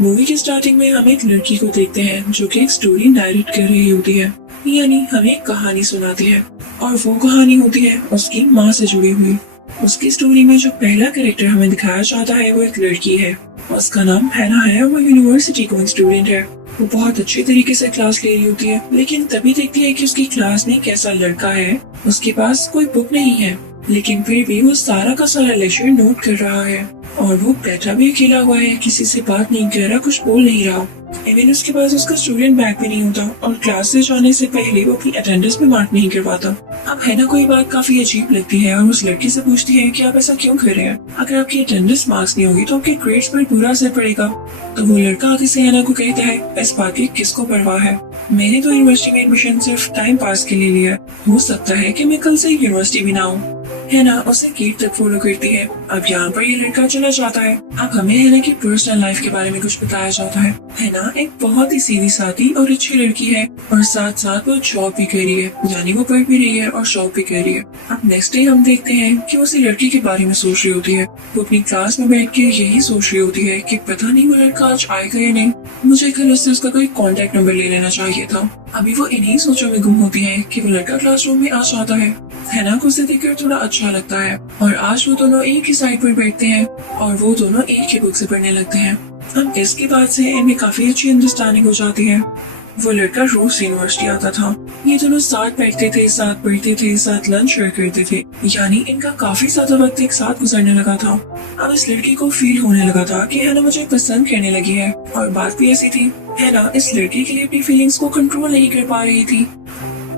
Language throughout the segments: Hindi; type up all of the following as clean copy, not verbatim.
मूवी के स्टार्टिंग में हम एक लड़की को देखते हैं जो कि एक स्टोरी नरेट कर रही होती है, यानी हमें एक कहानी सुनाती है और वो कहानी होती है उसकी माँ से जुड़ी हुई। उसकी स्टोरी में जो पहला कैरेक्टर हमें दिखाया जाता है वो एक लड़की है। उसका नाम हैना है और वो यूनिवर्सिटी गोइंग स्टूडेंट है। वो बहुत अच्छी तरीके से क्लास ले रही होती है, लेकिन तभी देखती है कि उसकी क्लास में एक ऐसा लड़का है, उसके पास कोई बुक नहीं है, लेकिन फिर भी वो सारा का सारा लेक्चर नोट कर रहा है और वो बैठा भी अकेला हुआ है, किसी से बात नहीं कर रहा, कुछ बोल नहीं रहा। इवन उसके पास उसका स्टूडेंट बैग भी नहीं होता और क्लास से जाने से पहले वो अपनी अटेंडेंस भी मार्क नहीं करवाता। अब हैना को ये बात काफी अजीब लगती है और उस लड़की से पूछती है कि आप ऐसा क्यों कर रहे हैं? अगर आपकी अटेंडेंस मार्क्स नहीं होगी तो आपके ग्रेड्स पर बुरा असर पड़ेगा। तो वो लड़का आगे से हैना को कहता है, इस बात की किसको परवाह है, मैंने तो यूनिवर्सिटी में एडमिशन सिर्फ टाइम पास के लिए लिया, हो सकता है कि मैं कल से यूनिवर्सिटी भी ना आऊँ। हैना उसे गेट तक फॉलो करती है। अब यहाँ पर ये लड़का चला जाता है। अब हमें हैना की पर्सनल लाइफ के बारे में कुछ बताया जाता है। हैना एक बहुत ही सीधी सादी और अच्छी लड़की है और साथ साथ वो जॉब भी कर रही है, यानी वो पढ़ भी रही है और जॉब भी कर रही है। अब नेक्स्ट डे हम देखते हैं कि वो उसी लड़की के बारे में सोच रही होती है। वो अपनी क्लास में बैठ के यही सोच रही होती है कि पता नहीं वो लड़का आज आएगा या नहीं, मुझे कल उससे उसका कोई कॉन्टेक्ट नंबर ले लेना चाहिए था। अभी वो इन्हीं सोचों में गुम होती है कि वो लड़का क्लासरूम में आ जाता है। हैना को उसे देखकर थोड़ा अच्छा लगता है और आज वो दोनों एक ही साइड पर बैठते हैं और वो दोनों एक ही बुक से पढ़ने लगते हैं। अब इसके बाद से इनमें काफी अच्छी अंडरस्टैंडिंग हो जाती है। वो लड़का रोज यूनिवर्सिटी आता था, ये दोनों साथ बैठते थे, साथ पढ़ते थे, साथ लंच शेयर करते थे, यानी इनका काफी ज्यादा वक्त एक साथ गुजरने लगा था। अब इस लड़की को फील होने लगा था कि हैना मुझे पसंद करने लगी है और बात भी ऐसी थी, हैना इस लड़की के लिए अपनी फीलिंग्स को कंट्रोल नहीं कर पा रही थी।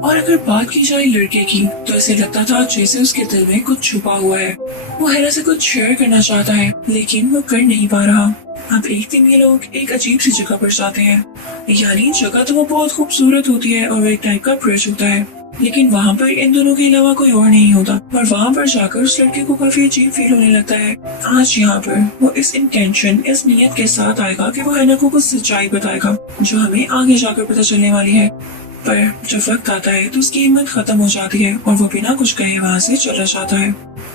और अगर बात की जाए लड़के की तो ऐसे लगता था जैसे उसके दिल में कुछ छुपा हुआ है, वो हैना से कुछ शेयर करना चाहता है लेकिन वो कर नहीं पा रहा। अब एक दिन ये लोग एक अजीब सी जगह पर जाते हैं, यानी जगह तो वो बहुत खूबसूरत होती है और एक टाइप का ब्रिज होता है, लेकिन वहाँ पर इन दोनों के अलावा कोई और नहीं होता और वहाँ पर जाकर उस लड़के को काफी अजीब फील होने लगता है। आज यहाँ पर वो इस इंटेंशन, इस नियत के साथ आएगा कि वो हैना को कुछ सच्चाई बताएगा जो हमें आगे जाकर पता चलने वाली है। पर जब वक्त आता है तो उसकी हिम्मत खत्म हो जाती है और वो बिना कुछ कहे वहाँ से चला जाता है।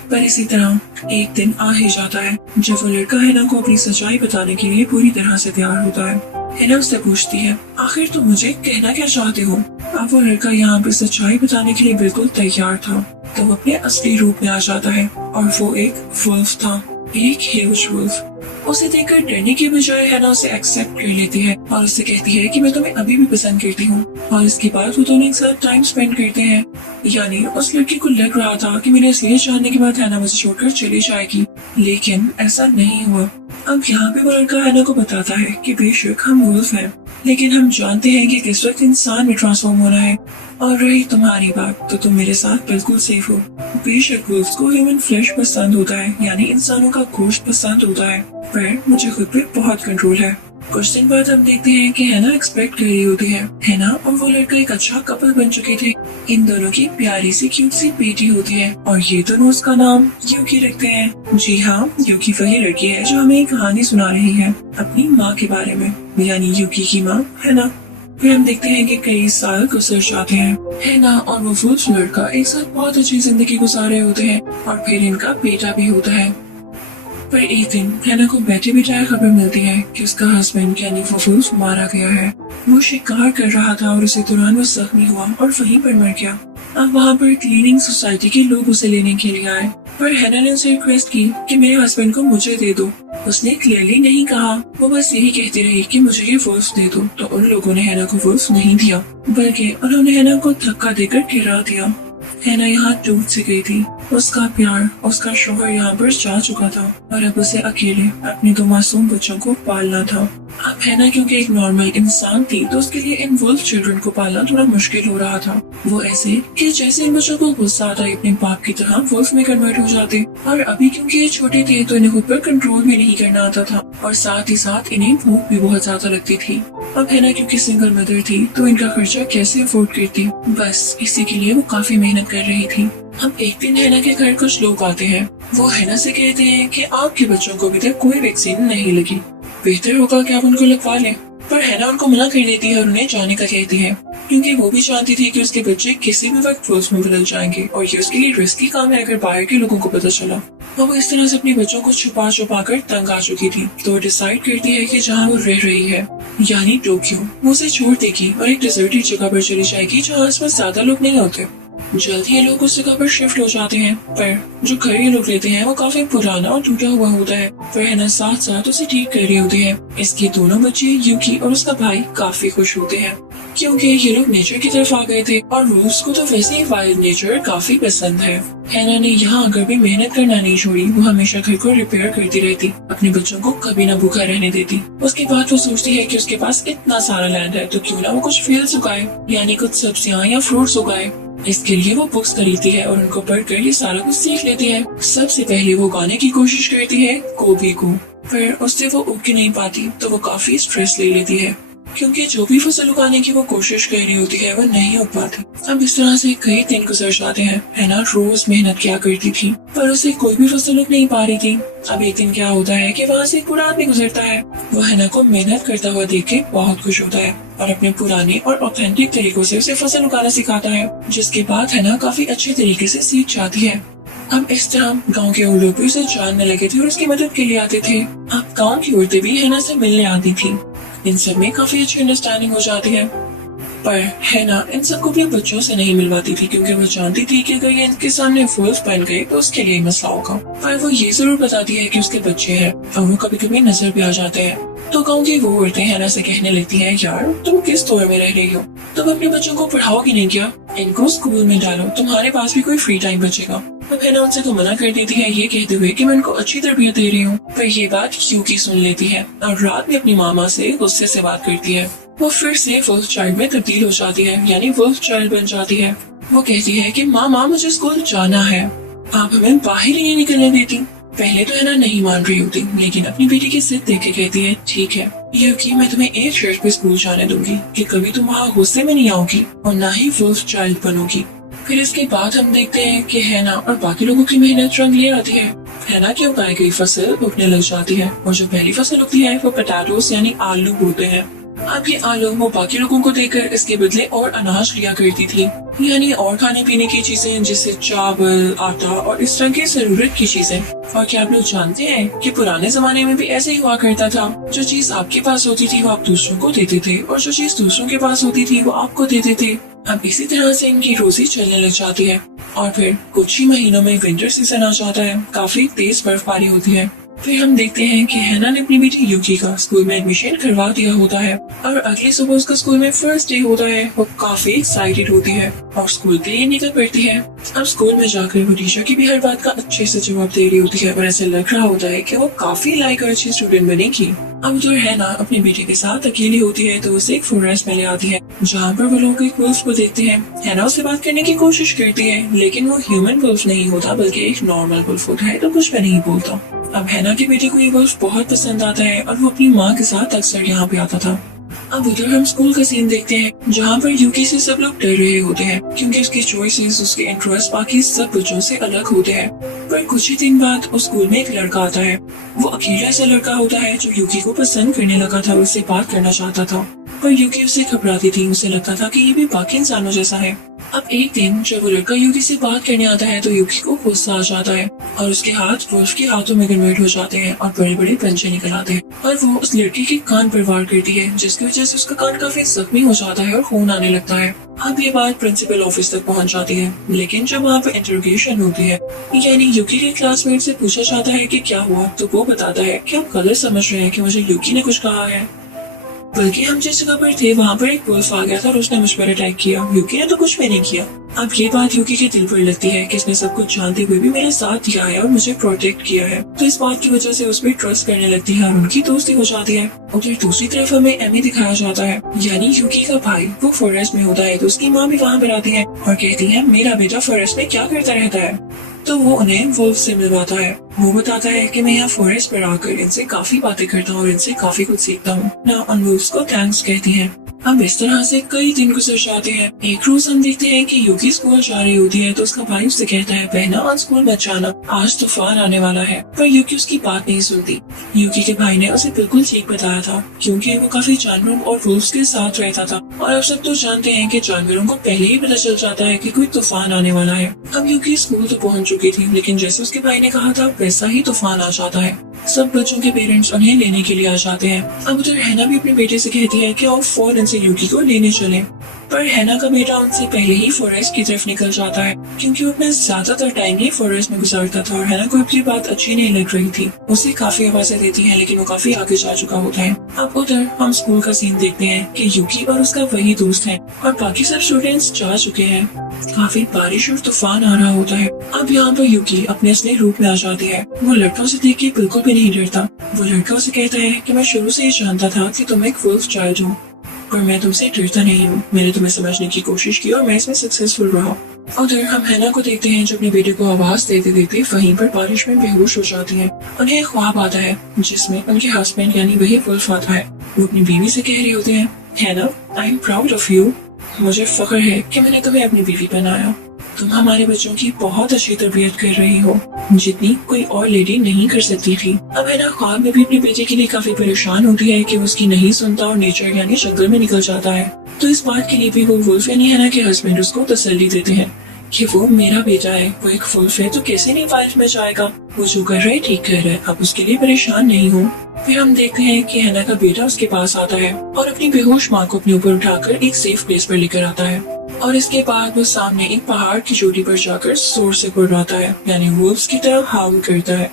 पर इसी तरह एक दिन आ ही जाता है जब वो लड़का हैना को अपनी सच्चाई बताने के लिए पूरी तरह से तैयार होता है। हैना उससे पूछती है, आखिर तुम मुझे कहना क्या चाहते हो? अब वो लड़का यहाँ पे सच्चाई बताने के लिए बिल्कुल तैयार था, तो वो अपने असली रूप में आ जाता है और वो एक वुल्फ था, एक ह्यूज वुल्फ। उसे देखकर डरने की बजाय हैना उसे एक्सेप्ट कर लेती है और उससे कहती है कि मैं तुम्हें अभी भी पसंद करती हूँ। और इसके बाद वो दोनों एक साथ टाइम स्पेंड करते हैं, यानी उस लड़की को लग रहा था कि मेरे असलियत जानने के बाद हैना मुझे छोड़कर चली जाएगी, लेकिन ऐसा नहीं हुआ। अब यहाँ पे वो लड़का हैना को बताता है कि बेशक हम वुल्फ हैं, लेकिन हम जानते हैं कि किस वक्त इंसान में ट्रांसफॉर्म होना है। और रही तुम्हारी बात तो तुम मेरे साथ बिल्कुल सेफ हो। बेशक वुल्फ्स को ह्यूमन फ्लैश पसंद होता है, यानी इंसानों का गोश्त पसंद होता है, पर मुझे खुद पे बहुत कंट्रोल है। कुछ दिन बाद हम देखते हैं कि हैना एक्सपेक्ट कर रही होती है। हैना और वो लड़का एक अच्छा कपल बन चुके थे, इन दोनों की प्यारी सी क्यूट सी बेटी होती है और ये दोनों उसका नाम यूकी रखते हैं। जी हाँ, यूकी वही लड़की है जो हमें एक कहानी सुना रही है अपनी माँ के बारे में, यानी यूकी की माँ हैना। फिर हम देखते हैं कि कई साल गुजर जाते हैं। हैना और वो वुल्फ लड़का एक साथ बहुत अच्छी जिंदगी गुजार रहे होते हैं और फिर इनका बेटा भी होता है। पर एक दिन हैना को बैठे बिठाए खबर मिलती है कि उसका हस्बैंड यानी वो वुल्फ मारा गया है। वो शिकार कर रहा था और उसी दौरान वो जख्मी हुआ और वहीं पर मर गया। अब वहाँ पर क्लीनिंग सोसाइटी के लोग उसे लेने के लिए आए, पर हैना ने उनसे रिक्वेस्ट की कि मेरे हस्बैंड को मुझे दे दो। उसने क्लियरली नहीं कहा, वो बस यही कहती रही कि मुझे ये वुल्फ दे दो। तो उन लोगों ने हैना को वुल्फ नहीं दिया, बल्कि उन्होंने हैना को धक्का देकर गिरा दिया। हैना यहाँ टूट से गई थी, उसका प्यार, उसका शोहर यहाँ पर जा चुका था और अब उसे अकेले अपने दो मासूम बच्चों को पालना था। अब हैना क्योंकि एक नॉर्मल इंसान थी तो उसके लिए इन वुल्फ चिल्ड्रन को पालना थोड़ा मुश्किल हो रहा था। वो ऐसे कि जैसे इन बच्चों को गुस्सा आता है अपने बाप की तरह वुल्फ में कन्वर्ट हो जाते, और अभी क्योंकि ये छोटे थे तो इन्हें खुद पर कंट्रोल भी नहीं करना आता था और साथ ही साथ इन्हें भूख भी बहुत ज्यादा लगती थी। अब हैना क्योंकि सिंगल मदर थी तो इनका खर्चा कैसे अफोर्ड करती, बस इसी के लिए वो काफी मेहनत कर रही थी। अब एक दिन हैना के घर कुछ लोग आते हैं। वो हैना से कहते हैं कि आपके बच्चों को अभी तक कोई वैक्सीन नहीं लगी, बेहतर होगा कि आप उनको लगवा लें। पर हैना उनको मना कर देती है और उन्हें जाने का कहती है। क्योंकि वो भी जानती थी कि उसके बच्चे किसी भी वक्त वुल्फ में बदल जाएंगे और ये उसके लिए रिस्की काम है अगर बाहर के लोगों को पता चला। और वो इस तरह से अपने बच्चों को छुपा छुपा कर तंग आ चुकी थी, तो वो डिसाइड करती है कि जहाँ वो रह रही है यानी टोक्यो, वो उसे छोड़ देगी और एक डिजर्टेड जगह पर चली जाएगी जहाँ आसपास ज्यादा लोग नहीं होते। जल्द ही ये लोग उस जगह पर शिफ्ट हो जाते हैं, पर जो घर ये लोग लेते हैं वो काफी पुराना और टूटा हुआ होता है। फिर हैना साथ साथ उसे ठीक कर रही होती है। इसके दोनों बच्चे यूकी और उसका भाई काफी खुश होते हैं क्योंकि ये लोग नेचर की तरफ आ गए थे और वुल्व्स को तो वैसे ही वाइल्ड नेचर काफी पसंद है। हैना ने यहाँ आकर भी मेहनत करना नहीं छोड़ी, वो हमेशा घर को रिपेयर करती रहती, अपने बच्चों को कभी ना भूखा रहने देती। उसके बाद वो सोचती है कि उसके पास इतना सारा लैंड है तो क्यों ना वो कुछ फील्ड्स उगाए, यानी कुछ सब्जियां या फ्रूट्स उगाए। इसके लिए वो बुक्स खरीदती है और उनको पढ़कर ये सारा कुछ सीख लेती है। सबसे पहले वो उगाने की कोशिश करती है गोभी को, फिर उससे वो उग नहीं पाती तो वो काफी स्ट्रेस ले लेती है क्योंकि जो भी फसल उगाने की वो कोशिश कर रही होती है वो नहीं उग पाती। अब इस तरह से कई दिन गुजर जाते हैं। हैना रोज मेहनत किया करती थी पर उसे कोई भी फसल उग नहीं पा रही थी। अब एक दिन क्या होता है कि वहाँ से एक बूढ़ा आदमी गुजरता है। वो हैना को मेहनत करता हुआ देख के बहुत खुश होता है और अपने पुराने और ऑथेंटिक तरीकों से उसे फसल उगाना सिखाता है, जिसके बाद हैना काफी अच्छे तरीके से सीख जाती है। अब इस तरह गांव के और लोग भी उसे जानने लगे थे और उसकी मदद के लिए आते थे। अब गांव की औरतें भी हैना से मिलने आती थी। इन सब में काफी अच्छी अंडरस्टैंडिंग हो जाती है, पर हैना इन सबको अपने बच्चों से नहीं मिलवाती थी क्योंकि वो जानती थी कि अगर ये इनके सामने वुल्फ बन गए तो उसके लिए मसला होगा। पर वो ये जरूर बताती है कि उसके बच्चे हैं और वो कभी कभी नजर भी आ जाते हैं। तो गाँव की वो औरतें हैना से कहने लगती है, यार तुम किस दौर में रह रही हो, तुम अपने बच्चों को पढ़ाओगी नहीं क्या, इनको स्कूल में डालो, तुम्हारे पास भी कोई फ्री टाइम बचेगा। अब हैना उनसे तो मना कर देती है ये कहते हुए कि मैं उनको अच्छी तरबियत दे रही हूँ। पर ये बात यूकी सुन लेती है और रात में अपनी मामा से गुस्से से बात करती है। वो फिर से वुल्फ चाइल्ड में तब्दील हो जाती है, यानी वुल्फ चाइल्ड बन जाती है। वो कहती है कि मामा मुझे स्कूल जाना है, आप हमें बाहर ही नहीं निकलने देती। पहले तो हैना नहीं मान रही होती, लेकिन अपनी बेटी की जिद देख के कहती है, ठीक है यूकी, मैं तुम्हें एक शर्त पे स्कूल जाने दूंगी कि कभी तुम वहाँ गुस्से में नहीं आओगी और ना ही वुल्फ चाइल्ड बनोगी। फिर इसके बाद हम देखते हैं कि हैना और बाकी लोगों की मेहनत रंग ले आती है। हैना की उगाई गई फसल उगने लग जाती है और जो पहली फसल उगती है वो पोटैटोस यानी आलू होते हैं। अब ये आलू वो बाकी लोगों को देकर इसके बदले और अनाज लिया करती थी, यानी और खाने पीने की चीजें जैसे चावल, आटा और इस तरह की जरूरत की चीजें। और क्या आप लोग जानते हैं कि पुराने जमाने में भी ऐसे ही हुआ करता था, जो चीज आपके पास होती थी वो आप दूसरों को देते थे और जो चीज दूसरों के पास होती थी वो आपको देते थे। अब इसी तरह से इनकी रोजी चलने लग जाती है और फिर कुछ ही महीनों में विंटर सीजन आ जाता है, काफी तेज बर्फबारी होती है। फिर हम देखते हैं कि हैना ने अपनी बेटी यूकी का स्कूल में एडमिशन करवा दिया होता है और अगली सुबह उसका स्कूल में फर्स्ट डे होता है। वो काफी एक्साइटेड होती है और स्कूल के लिए निकल पड़ती है। अब स्कूल में जाकर वो टीचर की भी हर बात का अच्छे से जवाब दे रही होती है और ऐसे लग रहा होता है कि वो काफी लायक और अच्छी स्टूडेंट बनेगी। अब उधर हैना अपने बेटे के साथ अकेली होती है तो उसे एक फॉरेस्ट में ले आती है जहाँ पर वो लोग एक वुल्फ को देखते हैं। हैना उससे बात करने की कोशिश करती है लेकिन वो ह्यूमन वुल्फ नहीं होता बल्कि एक नॉर्मल वुल्फ होता है, तो कुछ भी नहीं बोलता। अब हैना के बेटे को ये वुल्फ बहुत पसंद आता है और वो अपनी माँ के साथ अक्सर यहाँ पे आता था। अब उधर हम स्कूल का सीन देखते हैं जहाँ पर यूकी से सब लोग डर रहे होते हैं क्योंकि उसकी चॉइसेस, उसके इंटरेस्ट बाकी सब बच्चों से अलग होते हैं। पर कुछ ही दिन बाद उस स्कूल में एक लड़का आता है। वो अकेला सा लड़का होता है जो यूकी को पसंद करने लगा था, उससे बात करना चाहता था। पर यूकी उससे घबराती थी, उसे लगता था कि ये भी बाकी इंसानों जैसा है। अब एक दिन जब वो लड़का यूकी से बात करने आता है तो यूकी को गुस्सा आ जाता है और उसके हाथ वुल्फ के हाथों में कन्वर्ट हो जाते हैं और बड़े बड़े पंजे निकल आते हैं और वो उस लड़की के कान पर वार करती है, जिसकी वजह से उसका कान काफी जख्मी हो जाता है और खून आने लगता है। अब ये बात प्रिंसिपल ऑफिस तक पहुंच जाती है, लेकिन जब वहाँ पे इंटरोगेशन होती है यानी यूकी के क्लासमेट से पूछा जाता है कि क्या हुआ, तो वो बताता है कि आप गलत समझ रहे हैं कि मुझे यूकी ने कुछ कहा है, बल्कि हम जिस जगह पर थे वहाँ पर एक वुल्फ आ गया था और उसने मुझ पर अटैक किया, यूकी ने तो कुछ भी नहीं किया। अब ये बात यूकी के दिल पर लगती है कि इसने सब कुछ जानते हुए भी मेरे साथ दिया है और मुझे प्रोटेक्ट किया है, तो इस बात की वजह से उस पर ट्रस्ट करने लगती है और उनकी दोस्ती हो जाती है। उधर दूसरी तरफ हमें एमी दिखाया जाता है, यानी यूकी का भाई, वो फॉरेस्ट में होता है तो उसकी माँ भी वहाँ पर आती है और कहती है मेरा बेटा फॉरेस्ट में क्या करता रहता है, तो वो उन्हें वुल्फ से मिलवाता है। वो बताता है कि मैं यहाँ फॉरेस्ट पर आकर इनसे काफी बातें करता हूँ और इनसे काफी कुछ सीखता हूँ ना, उन वुल्फ्स को थैंक्स कहती हैं। अब इस तरह से कई दिन गुजर जाते हैं। एक रोज हम देखते हैं कि यूकी स्कूल जा रही होती है तो उसका भाई उससे कहता है, बहना आज स्कूल मत जाना, आज तूफान आने वाला है। पर यूकी उसकी बात नहीं सुनती। यूकी के भाई ने उसे बिल्कुल ठीक बताया था, क्योंकि वो काफी जानवरों और वुल्व्स के साथ रहता था। और अब सब तो जानते हैं कि जानवरों को पहले ही पता चल जाता है कि कोई तूफान आने वाला है। अब यूकी स्कूल तो पहुंच चुकी थी, लेकिन जैसे उसके भाई ने कहा था वैसा ही तूफान आ जाता है। सब बच्चों के पेरेंट्स उन्हें लेने के लिए आ जाते हैं। अब उधर हैना भी अपने बेटे से कहती है कि आप फौरन से यूकी को लेने चलें। पर हैना का बेटा उनसे पहले ही फॉरेस्ट की तरफ निकल जाता है, क्योंकि वो अपना ज्यादातर टाइम ही फॉरेस्ट में गुजारता था और हैना को अपनी बात अच्छी नहीं लग रही थी। उसे काफी आवाजें देती हैं, लेकिन वो काफी आगे जा चुका होता है। अब उधर हम स्कूल का सीन देखते हैं कि यूकी और उसका वही दोस्त है और बाकी सब स्टूडेंट्स जा चुके हैं। काफी बारिश और तूफान आ रहा होता है। अब यहाँ पर यूकी अपने असली रूप में आ जाती है। वो लड़का उसे देख के बिल्कुल भी नहीं डरता। वो लड़का उसे कहता है कि मैं शुरू से ही जानता था कि तुम एक वुल्फ चाइल्ड हो, पर मैं तुमसे डरता नहीं हूँ। मैंने तुम्हें समझने की कोशिश की और मैं इसमें सक्सेसफुल रहा। उधर हम हैना को देखते हैं जो अपने बेटे को आवाज देते देते वहीं पर बारिश में बेहोश हो जाती है। उन्हें एक ख्वाब आता है जिसमें उनके हस्बैंड यानी वही वुल्फ आता है। वो अपनी बीवी से कह रहे होते हैं, हैना, I am proud of you. मुझे फख्र है कि मैंने तुम्हें अपनी बीवी बनाया। तुम हमारे बच्चों की बहुत अच्छी तरबियत कर रही हो, जितनी कोई और लेडी नहीं कर सकती थी। अब हैना ख्वाब में भी अपने बेटे के लिए काफी परेशान होती है कि वो उसकी नहीं सुनता और नेचर यानी जंगल में निकल जाता है। तो इस बात के लिए भी वो वुल्फ यानी हैना के हस्बैंड उसको तसल्ली देते हैं कि वो मेरा बेटा है, वो एक वुल्फ है तो कैसे नहीं वाइल्ड में जाएगा, वो जो कर रहा है ठीक कर रहा है, अब उसके लिए परेशान नहीं हो। फिर हम देखते हैं कि हैना का बेटा उसके पास आता है और अपनी बेहोश माँ को अपने ऊपर उठाकर एक सेफ प्लेस पर लेकर आता है। और इसके बाद वो सामने एक पहाड़ की चोटी पर जाकर जोर से गुर्राता है, यानी वुल्व्स की तरह हाउल करता है।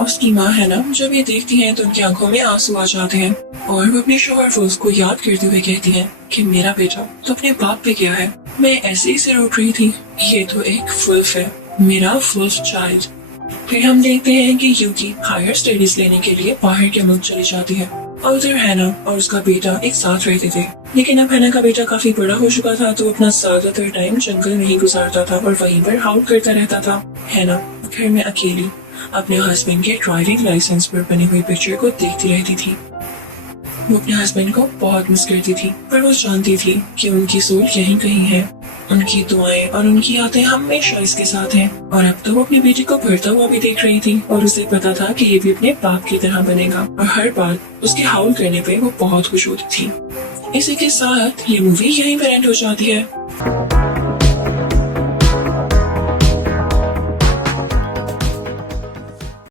और उसकी माँ है ना, जब ये देखती है तो उनकी आंखों में आंसू आ जाते हैं और वो अपने शोहर वुल्फ को याद करते हुए कहती है कि मेरा बेटा तो अपने बाप पे गया है, मैं ऐसे ही से रोक रही थी, ये तो एक वुल्फ है, मेरा वुल्फ चाइल्ड। फिर हम देखते हैं कि यूकी हायर स्टडीज लेने के लिए बाहर के मुल्क चली जाती है और उधर हैना और उसका बेटा एक साथ रहते थे। लेकिन अब हैना का बेटा काफी बड़ा हो चुका था तो अपना ज्यादातर टाइम जंगल में ही गुजारता था और वहीं पर हाउल करता रहता था। हैना घर में अकेली अपने हस्बैंड के ड्राइविंग लाइसेंस पर बनी हुई पिक्चर को देखती रहती थी। वो अपने हस्बैंड को बहुत मिस करती थी, पर वो जानती थी कि उनकी सोल यहीं कहीं है। उनकी दुआएं और उनकी यादें हमेशा इसके साथ हैं। और अब तो वो अपने बेटे को बढ़ता हुआ भी देख रही थी और उसे पता था कि ये भी अपने बाप की तरह बनेगा और हर बार उसके हाउल करने पे वो बहुत खुश होती थी। इसी के साथ ये मूवी यहीं पर एंड हो जाती है।